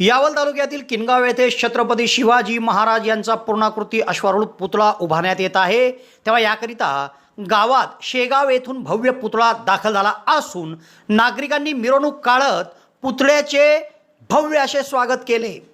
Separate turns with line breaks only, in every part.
यावल तालुक्यातील किनगाव येथे छत्रपती शिवाजी महाराज यांचा पूर्णाकृती अश्वारूढ पुतळा उभारण्यात येत आहे. तेव्हा याकरिता गावात शेगाव येथून भव्य पुतळा दाखल झाला असून नागरिकांनी मिरवणूक काढत पुतळ्याचे भव्य असे स्वागत केले.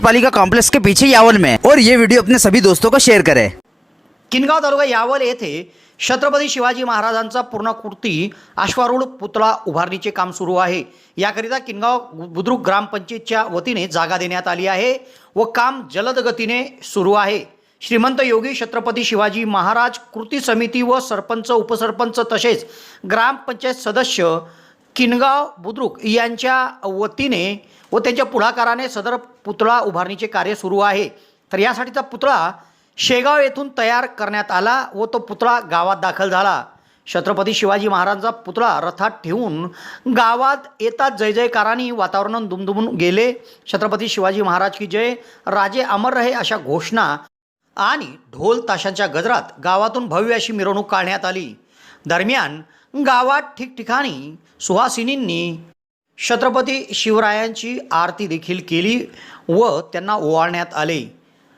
पालिका कॉम्प्लेक्स के पीछे यावल में और ये वीडियो अपने सभी दोस्तों को शेयर करे।
किनगाव तालुका यावल येथे छत्रपती शिवाजी महाराजांचा पूर्णाकृती अश्वारूढ पुतळा उभारणीचे काम सुरू आहे. याकरिता किनगाव बुद्रुक ग्रामपंचायतच्या वतीने जागा देण्यात आली आहे व काम जलद गतीने सुरू आहे. श्रीमंत योगी छत्रपती शिवाजी महाराज कृती समिती व सरपंच उपसरपंच तसेच ग्रामपंचायत सदस्य किनगाव बुद्रुक यांच्या वतीने व त्यांच्या पुढाकाराने सदर पुतळा उभारणीचे कार्य सुरू आहे. तर यासाठीचा पुतळा शेगाव येथून तयार करण्यात आला व तो पुतळा गावात दाखल झाला. छत्रपती शिवाजी महाराजांचा पुतळा रथात ठेवून गावात येतात जय जयकारांनी वातावरण दुमदुमून गेले. छत्रपती शिवाजी महाराज की जय. राजे अमर रहे अशा घोषणा आणि ढोल ताशांच्या गजरात गावातून भव्य अशी मिरवणूक काढण्यात आली. दरम्यान गावात ठिकठिकाणी सुहासिनींनी छत्रपती शिवरायांची आरती देखील केली व त्यांना ओवाळण्यात आले.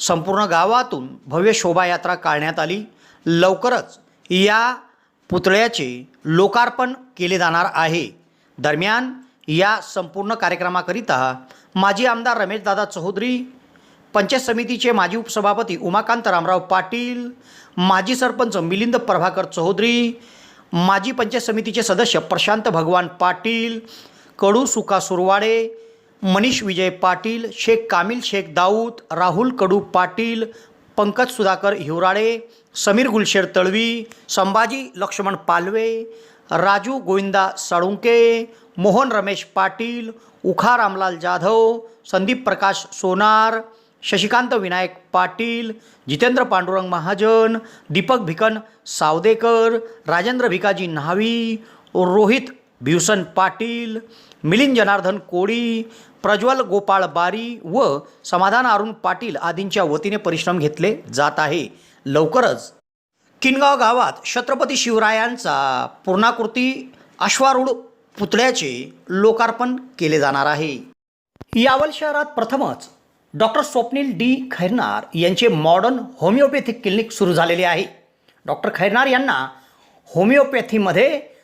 संपूर्ण गावातून भव्य शोभायात्रा काढण्यात आली. लवकरच या पुतळ्याचे लोकार्पण केले जाणार आहे. दरम्यान या संपूर्ण कार्यक्रमाकरिता माजी आमदार रमेशदादा चौधरी पंचायत समितीचे माजी उपसभापती उमाकांत रामराव पाटील माजी सरपंच मिलिंद प्रभाकर चौधरी माजी पंचायत समितीचे सदस्य प्रशांत भगवान पाटील कडू सुका सुरवाडे मनीष विजय पाटील शेख कामिल शेख दाऊद राहुल कडू पाटील पंकज सुधाकर हिवराळे समीर गुलशेर तळवी संभाजी लक्ष्मण पालवे राजू गोविंदा साळुंके मोहन रमेश पाटील उखा रामलाल जाधव संदीप प्रकाश सोनार शशिकांत विनायक पाटील जितेंद्र पांडुरंग महाजन दीपक भिकन सावदेकर राजेंद्र भिकाजी न्हावी रोहित भिवसन पाटील मिलिंद जनार्दन कोळी प्रज्वल गोपाळ बारी व समाधान अरुण पाटील आदींच्या वतीने परिश्रम घेतले जात आहे. लवकरच किनगाव गावात छत्रपती शिवरायांचा पूर्णाकृती अश्वारूढ पुतळ्याचे लोकार्पण केले जाणार आहे. यावल शहरात प्रथमच डॉक्टर स्वप्नील डी. खैरनार यांचे मॉडर्न होमिओपॅथिक क्लिनिक सुरू झालेले आहे. डॉक्टर खैरनार यांना होमिओपॅथीमध्ये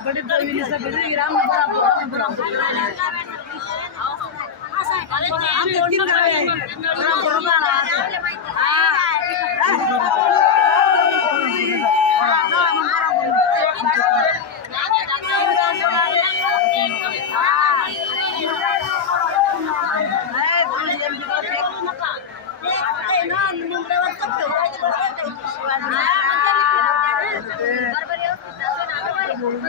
Kalau tidak, kalau tidak, kalau tidak, kalau tidak,
kalau tidak, kalau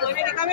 Dominicano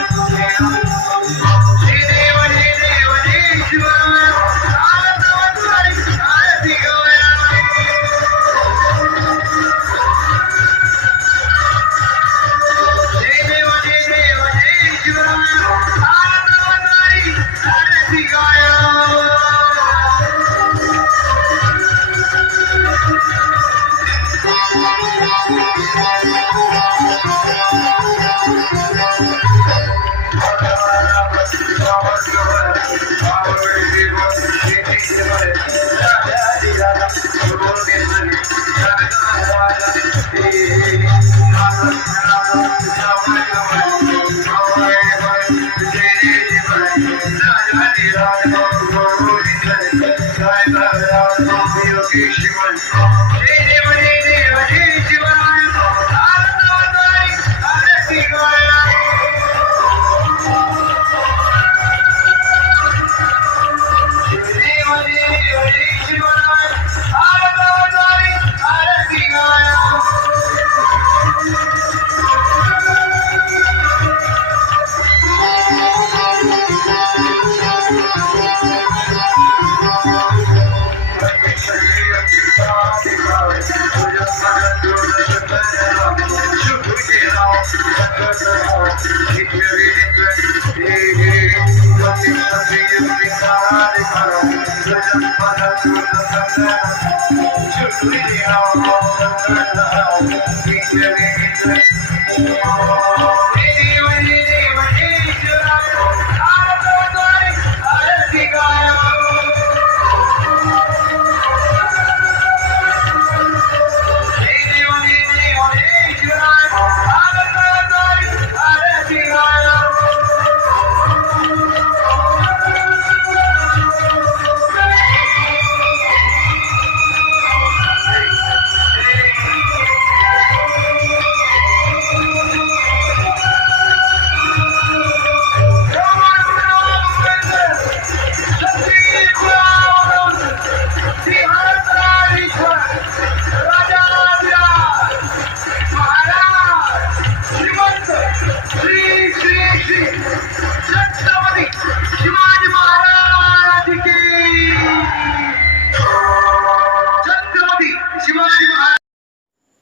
Thank you.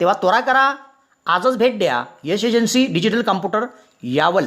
तेव्हा त्वरा करा आजच भेट द्या. Yash agency digital computer Yawal.